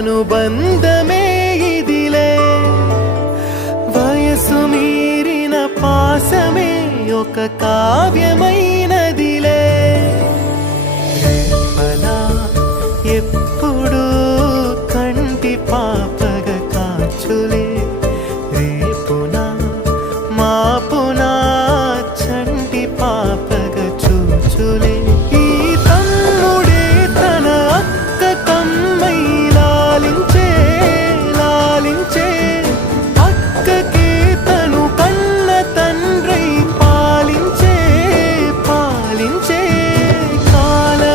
అనుబంధమే ఇదిలే వయసు మీరిన పాసమే ఒక కావ్యమైనదిలే రేపలా ఎప్పుడు కంటి పాప